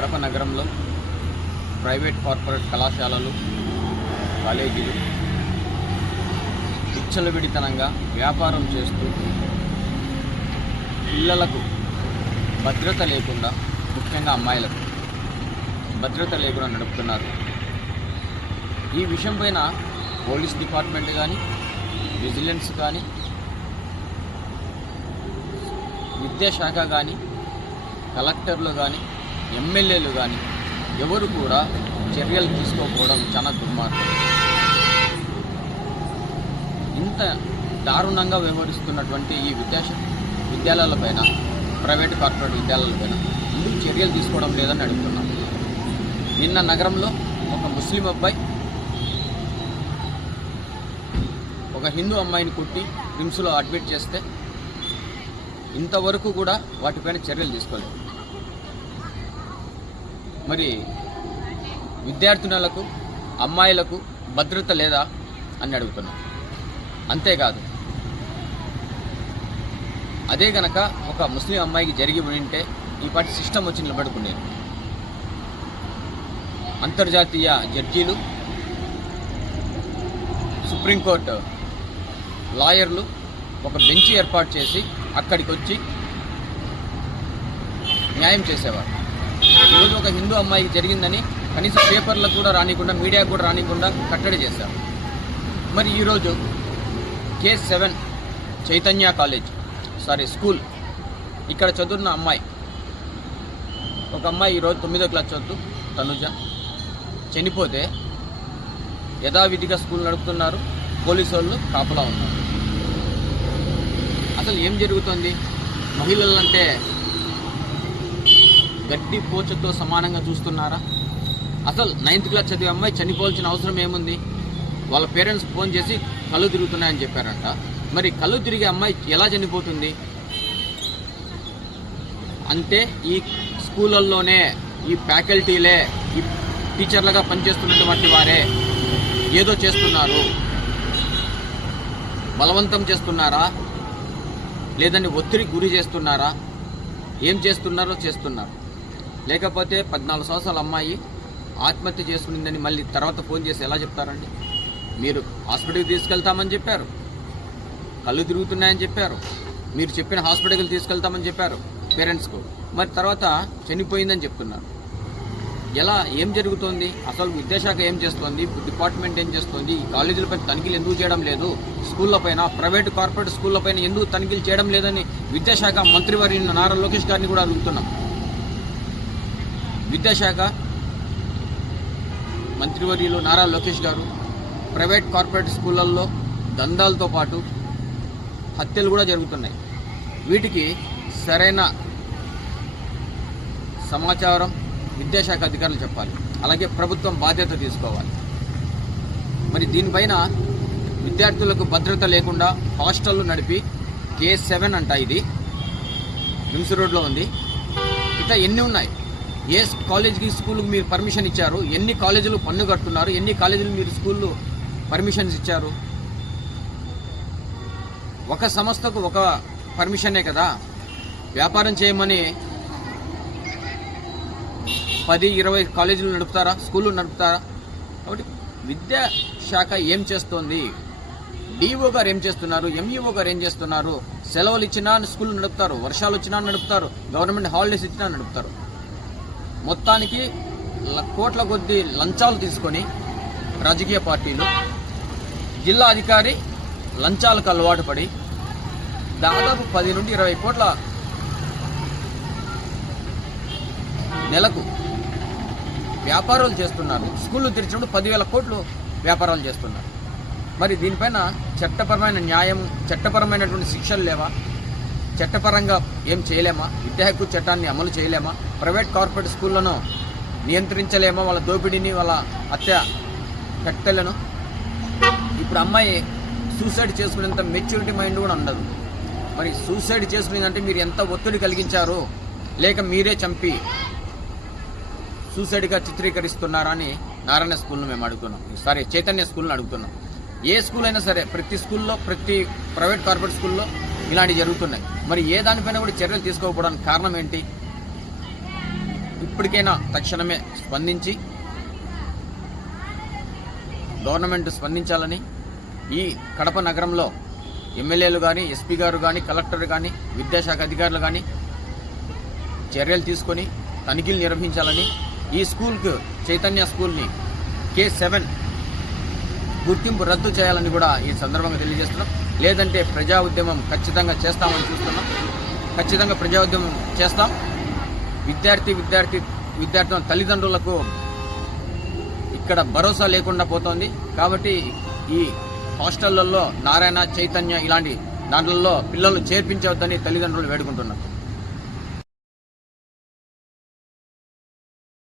కడప నగరంలో private corporate కళాశాలలు కాలేజీలు విచ్చలవిడితనంగా వ్యాపారం చేస్తూ పిల్లలకు భద్రత లేకుండా, ముఖ్యంగా అమ్మాయిలకు భద్రత లేకుండా నడుపుతున్నారు. ఈ విషయం పైన పోలీస్ డిపార్ట్మెంట్ కానీ, విజిలెన్స్ కానీ, విద్యాశాఖ కానీ, కలెక్టర్లు కానీ, ఎమ్మెల్యేలు కానీ ఎవరు కూడా చర్యలు తీసుకోకపోవడం చాలా దుర్మార్గం. ఇంత దారుణంగా వ్యవహరిస్తున్నటువంటి ఈ విద్యాలయాలపైన, ప్రైవేట్ కార్పొరేట్ విద్యాలయాలపైన ఎందుకు చర్యలు తీసుకోవడం లేదని అడుగుతున్నాం. నిన్న నగరంలో ఒక ముస్లిం అబ్బాయి ఒక హిందూ అమ్మాయిని కొట్టి రిమ్స్లో అడ్మిట్ చేస్తే ఇంతవరకు కూడా వాటిపైన చర్యలు తీసుకోలేదు. మరి విద్యార్థినులకు, అమ్మాయిలకు భద్రత లేదా అని అడుగుతున్నాం. అంతేకాదు, అదే గనక ఒక ముస్లిం అమ్మాయికి జరిగి ఉంటే ఈ పాటి సిస్టమ్ వచ్చి నిలబడుకునేది. అంతర్జాతీయ జడ్జీలు, సుప్రీంకోర్టు లాయర్లు ఒక బెంచ్ ఏర్పాటు చేసి అక్కడికి వచ్చి న్యాయం చేసేవారు. ఈరోజు ఒక హిందూ అమ్మాయికి జరిగిందని కనీసం పేపర్లకు కూడా రానికుండా, మీడియాకు కూడా రానికుండా కట్టడి చేశారు. మరి ఈరోజు K7 చైతన్య స్కూల్ ఇక్కడ చదువుతున్న అమ్మాయి, ఒక అమ్మాయి ఈరోజు 9వ క్లాస్ చదువుతూ తనుజ చనిపోతే యథావిధిగా స్కూల్ నడుపుతున్నారు, పోలీసు వాళ్ళు కాపలా ఉన్నారు. అసలు ఏం జరుగుతుంది? మహిళలంటే గడ్డి పోచతో సమానంగా చూస్తున్నారా? అసలు 9th క్లాస్ చదివే అమ్మాయి చనిపోవాల్సిన అవసరం ఏముంది? వాళ్ళ పేరెంట్స్ ఫోన్ చేసి కళ్ళు తిరుగుతున్నాయని చెప్పారంట. మరి కళ్ళు తిరిగే అమ్మాయి ఎలా చనిపోతుంది? అంటే ఈ స్కూళ్ళల్లోనే ఈ ఫ్యాకల్టీలే, ఈ టీచర్లుగా పనిచేస్తున్నటువంటి వారే ఏదో చేస్తున్నారు. బలవంతం చేస్తున్నారా, లేదని ఒత్తిడికి గురి చేస్తున్నారా? ఏం చేస్తున్నారో చేస్తున్నారు. లేకపోతే 14 సంవత్సరాల అమ్మాయి ఆత్మహత్య చేసుకునిందని మళ్ళీ తర్వాత ఫోన్ చేసి ఎలా చెప్తారండి? మీరు హాస్పిటల్కి తీసుకెళ్తామని చెప్పారు, కళ్ళు తిరుగుతున్నాయని చెప్పారు, మీరు చెప్పిన హాస్పిటల్కి తీసుకెళ్తామని చెప్పారు పేరెంట్స్కు, మరి తర్వాత చనిపోయిందని చెప్తున్నారు. ఎలా, ఏం జరుగుతోంది? అసలు విద్యాశాఖ ఏం చేస్తోంది? డిపార్ట్మెంట్ ఏం చేస్తోంది? ఈ కాలేజీలపై తనిఖీలు ఎందుకు చేయడం లేదు? స్కూళ్ళపైన, ప్రైవేటు కార్పొరేట్ స్కూళ్ళపైన ఎందుకు తనిఖీలు చేయడం లేదని విద్యాశాఖ మంత్రివర్యులు నారా లోకేష్ గారిని కూడా అడుగుతున్నాం. విద్యాశాఖ మంత్రివర్యులు నారా లోకేష్ గారు ప్రైవేట్ కార్పొరేట్ స్కూళ్ళల్లో దందాలతో పాటు హత్యలు కూడా జరుగుతున్నాయి. వీటికి సరైన సమాచారం విద్యాశాఖ అధికారులు చెప్పాలి, అలాగే ప్రభుత్వం బాధ్యత తీసుకోవాలి. మరి దీనిపైన విద్యార్థులకు భద్రత లేకుండా హాస్టళ్ళు నడిపి K7 అంట, ఇది రిమ్స్ రోడ్లో ఉంది. ఇట్లా ఎన్ని ఉన్నాయి? ఏ కాలేజీకి, స్కూల్కి మీరు పర్మిషన్ ఇచ్చారు? ఎన్ని కాలేజీలు పన్ను కడుతున్నారు? ఎన్ని కాలేజీలు మీరు స్కూళ్ళు పర్మిషన్స్ ఇచ్చారు? ఒక సంస్థకు ఒక పర్మిషనే కదా. వ్యాపారం చేయమని 10-20 కాలేజీలు నడుపుతారా? స్కూళ్ళు నడుపుతారా? కాబట్టి విద్యాశాఖ ఏం చేస్తోంది? డిఓ గారు ఏం చేస్తున్నారు? ఎంఈఓ గారు ఏం చేస్తున్నారు? సెలవులు ఇచ్చినా స్కూళ్ళు నడుపుతారు, వర్షాలు వచ్చినా నడుపుతారు, గవర్నమెంట్ హాలిడేస్ ఇచ్చినా నడుపుతారు. మొత్తానికి కోట్ల కొద్దీ లంచాలు తీసుకొని రాజకీయ పార్టీలు, జిల్లా అధికారి లంచాలకు అలవాటు పడి దాదాపు 10 నుండి 20 కోట్ల నెలకు వ్యాపారాలు చేస్తున్నారు. స్కూళ్ళు తెరిచినప్పుడు 10,000 కోట్లు వ్యాపారాలు చేస్తున్నారు. మరి దీనిపైన చట్టపరమైన న్యాయం, చట్టపరమైనటువంటి శిక్షలు లేవా? చట్టపరంగా ఏం చేయలేమా? విద్యా హక్కు చట్టాన్ని అమలు చేయలేమా? ప్రైవేట్ కార్పొరేట్ స్కూళ్లను నియంత్రించలేమా? వాళ్ళ దోపిడీని, వాళ్ళ హత్యలను? ఇప్పుడు అమ్మాయి సూసైడ్ చేసుకునేంత మెచ్యూరిటీ మైండ్ కూడా ఉండదు. మరి సూసైడ్ చేసుకునేదంటే మీరు ఎంత ఒత్తిడి కలిగించారు, లేక మీరే చంపి సూసైడ్గా చిత్రీకరిస్తున్నారా అని నారాయణ స్కూల్ను మేము అడుగుతున్నాం. చైతన్య స్కూల్ని అడుగుతున్నాం. ఏ స్కూల్ అయినా సరే, ప్రతి స్కూల్లో, ప్రతి ప్రైవేట్ కార్పొరేట్ స్కూల్లో ఇలాంటివి జరుగుతున్నాయి. మరి ఏ దానిపైన కూడా చర్యలు తీసుకోకపోవడానికి కారణం ఏంటి? ఇప్పటికైనా తక్షణమే స్పందించి గవర్నమెంట్ స్పందించాలని, ఈ కడప నగరంలో ఎమ్మెల్యేలు కానీ, ఎస్పీ గారు కానీ, కలెక్టర్ కానీ, విద్యాశాఖ అధికారులు కానీ చర్యలు తీసుకొని తనిఖీలు నిర్వహించాలని, ఈ స్కూల్కు చైతన్య స్కూల్ని K7 గుర్తింపు రద్దు చేయాలని కూడా ఈ సందర్భంగా తెలియజేస్తున్నాం. లేదంటే ప్రజా ఉద్యమం ఖచ్చితంగా చేస్తామని చూస్తున్నాం. ఖచ్చితంగా ప్రజా ఉద్యమం చేస్తాం. విద్యార్థుల తల్లిదండ్రులకు ఇక్కడ భరోసా లేకుండా పోతోంది. కాబట్టి ఈ హాస్టళ్లలో నారాయణ, చైతన్య ఇలాంటి దాంట్లో పిల్లలను చేర్పించవద్దని తల్లిదండ్రులు వేడుకుంటున్నారు.